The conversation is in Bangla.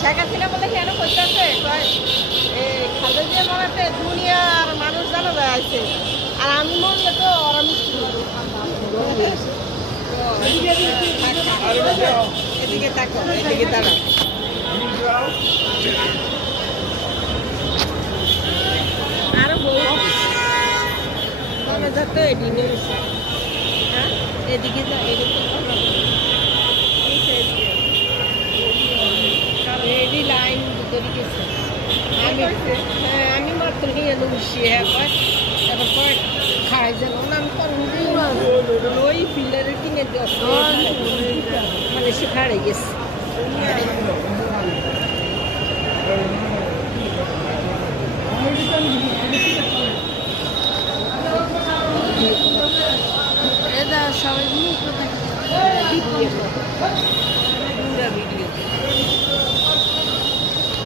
শেখ হাসিনা বলে কেন করতেছে খালেদা জিয়া মরাতে দুনিয়ার মানুষ জানা যায় আছে আর আমি মরলে তো ওরা মিষ্টি এদিকে তাকো এদিকে দাঁড়াও আরো বহু ধরতো এদিকে হ্যাঁ এদিকে যা এদিকে এডি লাইন ভিতরে গেছে আমি মাত্র নিয়ে লুসি তারপর পরে খাই যেন নাম ওই পিলারের কিনে মানে সে খাড়ে গেছে এটা সবাই